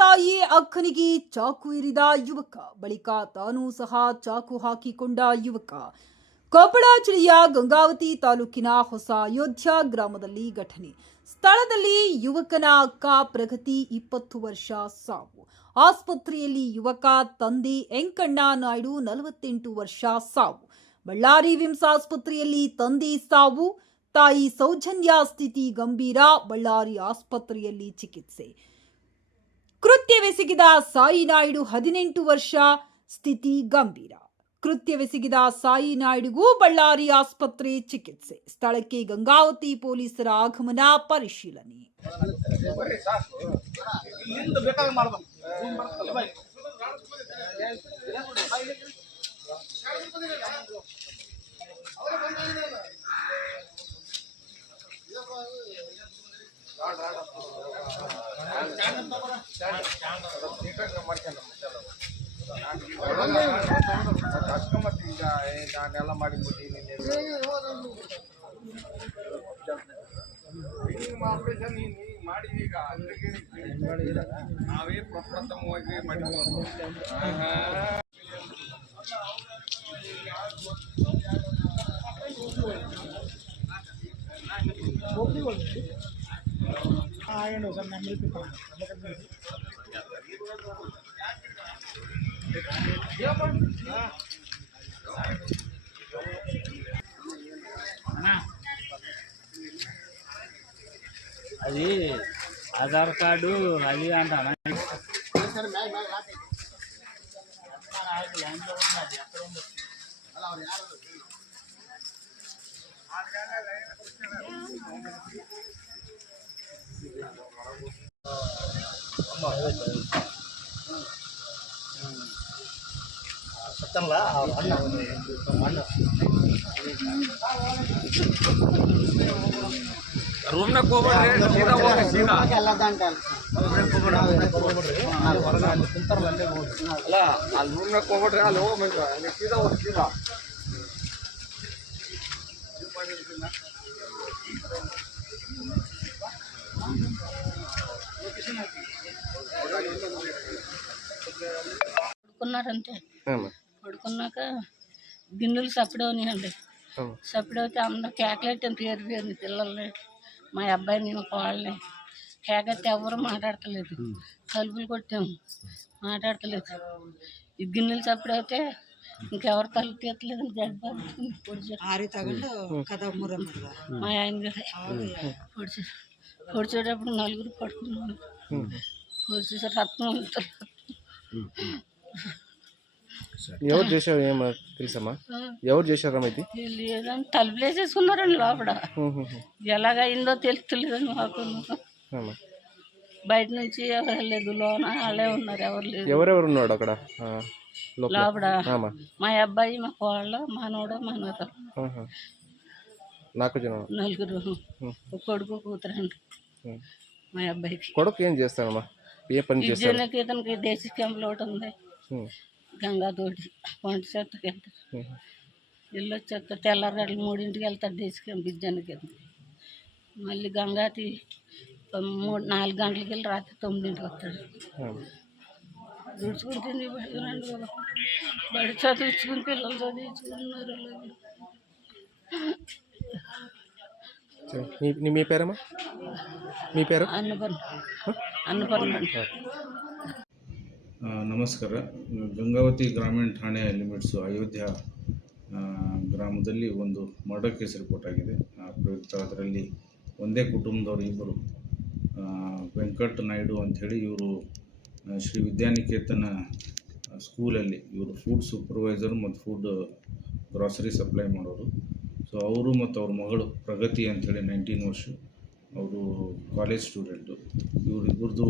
ತಾಯಿ ಅಕ್ಕನಿಗೆ ಚಾಕು ಇರಿದ ಯುವಕ, ಬಳಿಕ ತಾನೂ ಸಹ ಚಾಕು ಹಾಕಿಕೊಂಡ ಯುವಕ. ಕೊಪ್ಪಳ ಜಿಲ್ಲೆಯ ಗಂಗಾವತಿ ತಾಲೂಕಿನ ಹೊಸ ಅಯೋಧ್ಯ ಗ್ರಾಮದಲ್ಲಿ ಘಟನೆ. ಸ್ಥಳದಲ್ಲಿ ಯುವಕನ ಅಕ್ಕ ಪ್ರಗತಿ 20 ವರ್ಷ ಸಾವು. ಆಸ್ಪತ್ರೆಯಲ್ಲಿ ಯುವಕ ತಂದೆ ಎಂಕಣ್ಣ ನಾಯ್ಡು 48 ವರ್ಷ ಸಾವು. ಬಳ್ಳಾರಿ ವಿಮ್ಸ್ ಆಸ್ಪತ್ರೆಯಲ್ಲಿ ತಂದೆ ಸಾವು. ತಾಯಿ ಸೌಜನ್ಯ ಸ್ಥಿತಿ ಗಂಭೀರ, ಬಳ್ಳಾರಿ ಆಸ್ಪತ್ರೆಯಲ್ಲಿ ಚಿಕಿತ್ಸೆ. ಕೃತ್ಯವೆಸಗಿದ ಸಾಯಿ ನಾಯ್ಡು 18 ವರ್ಷ, ಸ್ಥಿತಿ ಗಂಭೀರ. ಕೃತ್ಯವೆಸಗಿದ ಸಾಯಿ ನಾಯ್ಡುಗೂ ಬಳ್ಳಾರಿ ಆಸ್ಪತ್ರೆ ಚಿಕಿತ್ಸೆ. ಸ್ಥಳಕ್ಕೆ ಗಂಗಾವತಿ ಪೊಲೀಸರ ಆಗಮನ, ಪರಿಶೀಲನೆ. ನಾನೆಲ್ಲ ಮಾಡಿಬಿಟ್ಟು ಆಪರೇಷನ್ ಮಾಡಿ ಈಗ ನಾವೇ ಪ್ರಪ್ರಥಮವಾಗಿ ಮಾಡಿಕೊಂಡು అది ఆధార్ కార్డు అది అంటాను. సత్తంలా ರೂಮ್ ನಾಗ ಹೋಗ್ಬಿಡ್ರಿ, ಸೀದಾ ಹೋಗ್ರಿ, ಸೀದಾ ಅಲ್ಲ ಅಲ್ಲಿ ರೂಮ್ ನಾಗ ಹೋಗ್ಬಿಡ್ರಿ, ಅಲ್ಲಿ ಹೋಗ್ಬೇಕು, ಅಲ್ಲಿ ಸೀದಾ ಹೋಗಿ ಸೀದಾ పడుకున్నారంటే పడుకున్నాక గిన్నెలు సప్పుడవునాయండి. సప్పుడవుతే అందరూ కేకలెట్టాను, పేరు పేరుని పిల్లల్ని, మా అబ్బాయిని, మా కోళ్ళని. కేకైతే ఎవరు మాట్లాడతలేదు. తలుపులు కొట్టాము, మాట్లాడతలేదు. ఈ గిన్నెలు సప్పుడవుతే ఇంకెవరు తలుపు తీయట్లేదు. మా ఆయన గారు పొడిచేటప్పుడు నలుగురు పడుకున్నాను. పొడిచేసారు, రత్నం ఉంటుంది. ఎవరు చేశారు ఏమో తెలుసమ్మా? ఎవరు చేశారమ్మా ఇది? లేదని తలుపులు వేసేసుకున్నారండి లోపల. ఎలాగైందో తెలుస్తలేదని మాకు. బయట నుంచి ఎవరు లేదు, లోన వాళ్ళే ఉన్నారు, ఎవరు లేదు. ఎవరెవరు ఉన్నాడు అక్కడ లోపల? మా అబ్బాయి, మా కోళ్ళ, మనోడు, మనోడు, నలుగురు. కొడుకు, కూతురండి మా అబ్బాయికి. కొడుకు ఏం చేస్తాడమ్మా? ఏ పని చేస్తాడు? ఇతనికి దేశీ క్యాంపులు ఒకటి ఉంది, గంగాతోటి వంట చేతకి వెళ్తాడు. ఇల్లు వచ్చేస్తాడు, తెల్లారగడ్డలు 3ంటికి వెళ్తాడు దేశీ క్యాంప్ విద్యానికి. మళ్ళీ గంగాతి 4 గంటలకి వెళ్ళి రాత్రి 9ంటికి వస్తాడు. దుడుచుకుని తిని పడుకున్నాడు. బడి చదివించుకుని పిల్లలు చదివించుకున్నారు. మీ పేరమ్మా? మీ పేరు? ಅನ್ನಪರ್ಣ. ನಮಸ್ಕಾರ. ಗಂಗಾವತಿ ಗ್ರಾಮೀಣ ಠಾಣೆ ಲಿಮಿಟ್ಸು ಅಯೋಧ್ಯ ಗ್ರಾಮದಲ್ಲಿ ಒಂದು ಮರ್ಡರ್ ಕೇಸ್ ರಿಪೋರ್ಟ್ ಆಗಿದೆ. ಪ್ರಯುಕ್ತ ಅದರಲ್ಲಿ ಒಂದೇ ಕುಟುಂಬದವರು ಇಬ್ಬರು, ವೆಂಕಟ್ ನಾಯ್ಡು ಅಂಥೇಳಿ, ಇವರು ಶ್ರೀ ವಿದ್ಯಾನಿಕೇತನ ಸ್ಕೂಲಲ್ಲಿ ಇವರು ಫುಡ್ ಸೂಪರ್ವೈಸರ್ ಮತ್ತು ಫುಡ್ ಗ್ರಾಸರಿ ಸಪ್ಲೈ ಮಾಡೋರು. ಸೊ ಅವರು ಮತ್ತು ಅವ್ರ ಮಗಳು ಪ್ರಗತಿ ಅಂಥೇಳಿ 19 ವರ್ಷ, ಅವರು ಕಾಲೇಜ್ ಸ್ಟೂಡೆಂಟು. ಇವರಿಬ್ಬರದು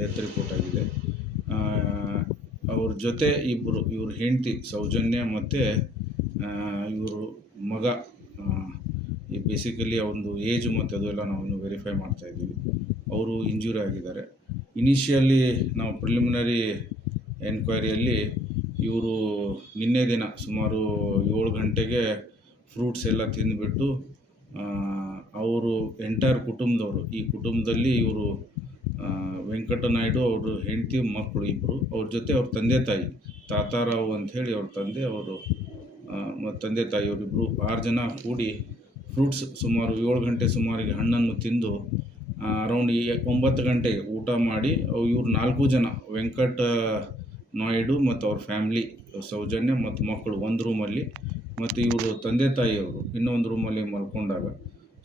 ಡೆತ್ ರಿಪೋರ್ಟ್ ಆಗಿದೆ. ಅವ್ರ ಜೊತೆ ಇಬ್ಬರು, ಇವ್ರ ಹೆಂಡತಿ ಸೌಜನ್ಯ ಮತ್ತು ಇವರು ಮಗ, ಈ ಬೇಸಿಕಲಿ ಒಂದು ಏಜ್ ಮತ್ತು ಅದೆಲ್ಲ ನಾವು ವೆರಿಫೈ ಮಾಡ್ತಾಯಿದ್ದೀವಿ. ಅವರು ಇಂಜೂರಿ ಆಗಿದ್ದಾರೆ. ಇನಿಷಿಯಲಿ ನಾವು ಪ್ರಿಲಿಮಿನರಿ ಎನ್ಕ್ವೈರಿಯಲ್ಲಿ ಇವರು ನಿನ್ನೆ ದಿನ ಸುಮಾರು 7 ಗಂಟೆಗೆ ಫ್ರೂಟ್ಸ್ ಎಲ್ಲ ತಿಂದುಬಿಟ್ಟು ಅವರು ಎಂಟೈರ್ ಕುಟುಂಬದವರು, ಈ ಕುಟುಂಬದಲ್ಲಿ ಇವರು ವೆಂಕಟನಾಯ್ಡು ಅವರು ಹೆಂಡತಿ ಮಕ್ಕಳು ಇಬ್ಬರು, ಅವ್ರ ಜೊತೆ ಅವ್ರ ತಂದೆ ತಾಯಿ ತಾತಾರಾವ್ ಅಂಥೇಳಿ ಅವ್ರ ತಂದೆ, ಅವರು ಮತ್ತು ತಂದೆ ತಾಯಿ ಅವರಿಬ್ಬರು 6 ಜನ ಕೂಡಿ ಫ್ರೂಟ್ಸ್ ಸುಮಾರು 7 ಗಂಟೆ ಸುಮಾರಿಗೆ ಹಣ್ಣನ್ನು ತಿಂದು ಅರೌಂಡ್ 9 ಗಂಟೆಗೆ ಊಟ ಮಾಡಿ ಇವ್ರು 4 ಜನ ವೆಂಕಟ ನಾಯ್ಡು ಮತ್ತು ಅವ್ರ ಫ್ಯಾಮ್ಲಿ ಸೌಜನ್ಯ ಮತ್ತು ಮಕ್ಕಳು ಒಂದು ರೂಮಲ್ಲಿ, ಮತ್ತು ಇವರು ತಂದೆ ತಾಯಿಯವರು ಇನ್ನೊಂದು ರೂಮಲ್ಲಿ ಮಲ್ಕೊಂಡಾಗ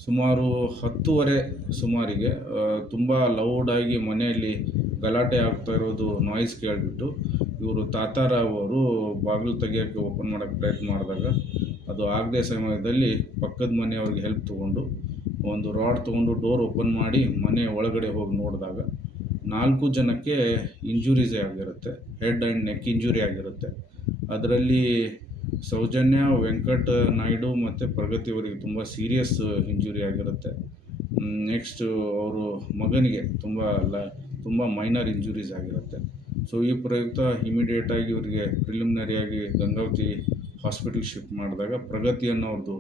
ಸುಮಾರು 10:30 ಸುಮಾರಿಗೆ ತುಂಬ ಲೌಡಾಗಿ ಮನೆಯಲ್ಲಿ ಗಲಾಟೆ ಆಗ್ತಾ ಇರೋದು ನಾಯ್ಸ್ ಕೇಳಿಬಿಟ್ಟು ಇವರು ತಾತಾರಾವ್ ಅವರು ಬಾಗಿಲು ತೆಗಿಯೋಕ್ಕೆ ಓಪನ್ ಮಾಡೋಕ್ಕೆ ಪ್ರಯತ್ನ ಮಾಡಿದಾಗ ಅದು ಆಗದೆ ಸಮಯದಲ್ಲಿ ಪಕ್ಕದ ಮನೆಯವ್ರಿಗೆ ಹೆಲ್ಪ್ ತೊಗೊಂಡು ಒಂದು ರಾಡ್ ತೊಗೊಂಡು ಡೋರ್ ಓಪನ್ ಮಾಡಿ ಮನೆ ಒಳಗಡೆ ಹೋಗಿ ನೋಡಿದಾಗ 4 ಜನಕ್ಕೆ ಇಂಜುರೀಸೇ ಆಗಿರುತ್ತೆ, ಹೆಡ್ ಆ್ಯಂಡ್ ನೆಕ್ ಇಂಜುರಿ ಆಗಿರುತ್ತೆ. ಅದರಲ್ಲಿ ಸೌಜನ್ಯ, ವೆಂಕಟ ನಾಯ್ಡು ಮತ್ತು ಪ್ರಗತಿ ಅವರಿಗೆ ತುಂಬ ಸೀರಿಯಸ್ ಇಂಜುರಿ ಆಗಿರುತ್ತೆ. ನೆಕ್ಸ್ಟು ಅವರು ಮಗನಿಗೆ ತುಂಬ ಮೈನರ್ ಇಂಜುರೀಸ್ ಆಗಿರುತ್ತೆ. ಸೊ ಈ ಪ್ರಯುಕ್ತ ಇಮಿಡಿಯೇಟಾಗಿ ಇವರಿಗೆ ಪ್ರಿಲಿಮಿನರಿಯಾಗಿ ಗಂಗಾವತಿ ಹಾಸ್ಪಿಟಲ್ ಶಿಫ್ಟ್ ಮಾಡಿದಾಗ ಪ್ರಗತಿ ಅನ್ನೋರ್ದು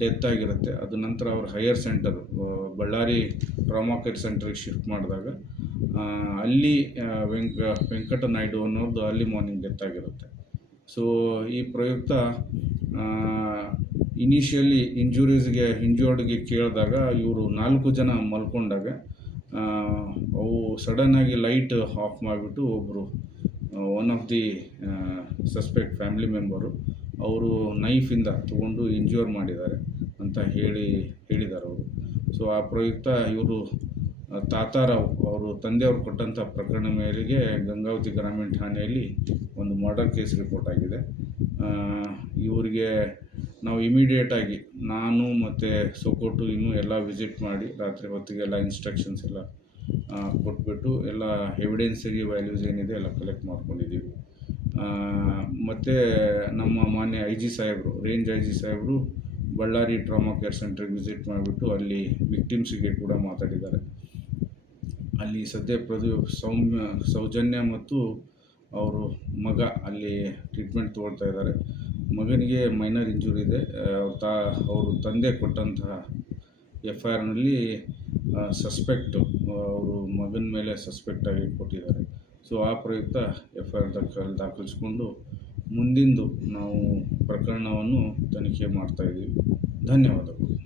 ಡೆತ್ ಆಗಿರುತ್ತೆ. ಅದು ನಂತರ ಅವ್ರ higher centre Ballari trauma care ಸೆಂಟರ್ಗೆ ಶಿಫ್ಟ್ ಮಾಡಿದಾಗ ಅಲ್ಲಿ ವೆಂಕಟ ನಾಯ್ಡು ಅನ್ನೋರ್ದು ಅರ್ಲಿ ಮಾರ್ನಿಂಗ್ ಡೆತ್ ಆಗಿರುತ್ತೆ. ಸೊ ಈ ಪ್ರಯುಕ್ತ ಇನಿಷಿಯಲಿ ಇಂಜೂರ್ಡ್ಗೆ ಕೇಳಿದಾಗ ಇವರು 4 ಜನ ಮಲ್ಕೊಂಡಾಗ ಅವು ಸಡನ್ನಾಗಿ ಲೈಟ್ ಆಫ್ ಮಾಡಿಬಿಟ್ಟು ಒಬ್ಬರು one of the suspect family member ಅವರು ನೈಫಿಂದ ತೊಗೊಂಡು ಇಂಜ್ಯೂರ್ ಮಾಡಿದ್ದಾರೆ ಅಂತ ಹೇಳಿದ್ದಾರೆ ಅವರು. ಸೊ ಆ ಪ್ರಯುಕ್ತ ಇವರು ತಾತಾರಾವ್ ಅವರು ತಂದೆಯವರು ಕೊಟ್ಟಂಥ ಪ್ರಕರಣ ಮೇರೆಗೆ ಗಂಗಾವತಿ ಗ್ರಾಮೀಣ ಠಾಣೆಯಲ್ಲಿ ಒಂದು ಮರ್ಡರ್ ಕೇಸ್ ರಿಪೋರ್ಟ್ ಆಗಿದೆ. ಇವರಿಗೆ ನಾವು ಇಮಿಡಿಯೇಟಾಗಿ ನಾನು ಮತ್ತು ಸೊಕೋಟು ಇನ್ನೂ ಎಲ್ಲ ವಿಸಿಟ್ ಮಾಡಿ ರಾತ್ರಿ ಹೊತ್ತಿಗೆಲ್ಲ ಇನ್ಸ್ಟ್ರಕ್ಷನ್ಸ್ ಎಲ್ಲ ಕೊಟ್ಬಿಟ್ಟು ಎಲ್ಲ ಎವಿಡೆನ್ಸಿಗೆ ವ್ಯಾಲ್ಯೂಸ್ ಏನಿದೆ ಎಲ್ಲ ಕಲೆಕ್ಟ್ ಮಾಡ್ಕೊಂಡಿದ್ದೀವಿ. ಮತ್ತು ನಮ್ಮ ಮಾನ್ಯ IG ಸಾಹೇಬರು, ರೇಂಜ್ IG ಸಾಹೇಬರು ಬಳ್ಳಾರಿ ಟ್ರಾಮಾ ಕೇರ್ ಸೆಂಟ್ರಿಗೆ ವಿಸಿಟ್ ಮಾಡಿಬಿಟ್ಟು ಅಲ್ಲಿ ವಿಕ್ಟಿಮ್ಸಿಗೆ ಕೂಡ ಮಾತಾಡಿದ್ದಾರೆ. ಅಲ್ಲಿ ಸದ್ಯ ಸೌಜನ್ಯ ಮತ್ತು ಅವರು ಮಗ ಅಲ್ಲಿ ಟ್ರೀಟ್ಮೆಂಟ್ ತೊಗೊಳ್ತಾ ಇದ್ದಾರೆ. ಮಗನಿಗೆ ಮೈನರ್ ಇಂಜುರಿ ಇದೆ. ಅವರು ತಂದೆ ಕೊಟ್ಟಂತಹ FIRನಲ್ಲಿ ಸಸ್ಪೆಕ್ಟು ಅವರು ಮಗನ ಮೇಲೆ ಸಸ್ಪೆಕ್ಟಾಗಿ ಕೊಟ್ಟಿದ್ದಾರೆ. ಸೊ ಆ ಪ್ರಯುಕ್ತ FIR ದಾಖಲಿಸ್ಕೊಂಡು ಮುಂದಿಂದು ನಾವು ಪ್ರಕರಣವನ್ನು ತನಿಖೆ ಮಾಡ್ತಾಯಿದ್ದೀವಿ. ಧನ್ಯವಾದಗಳು.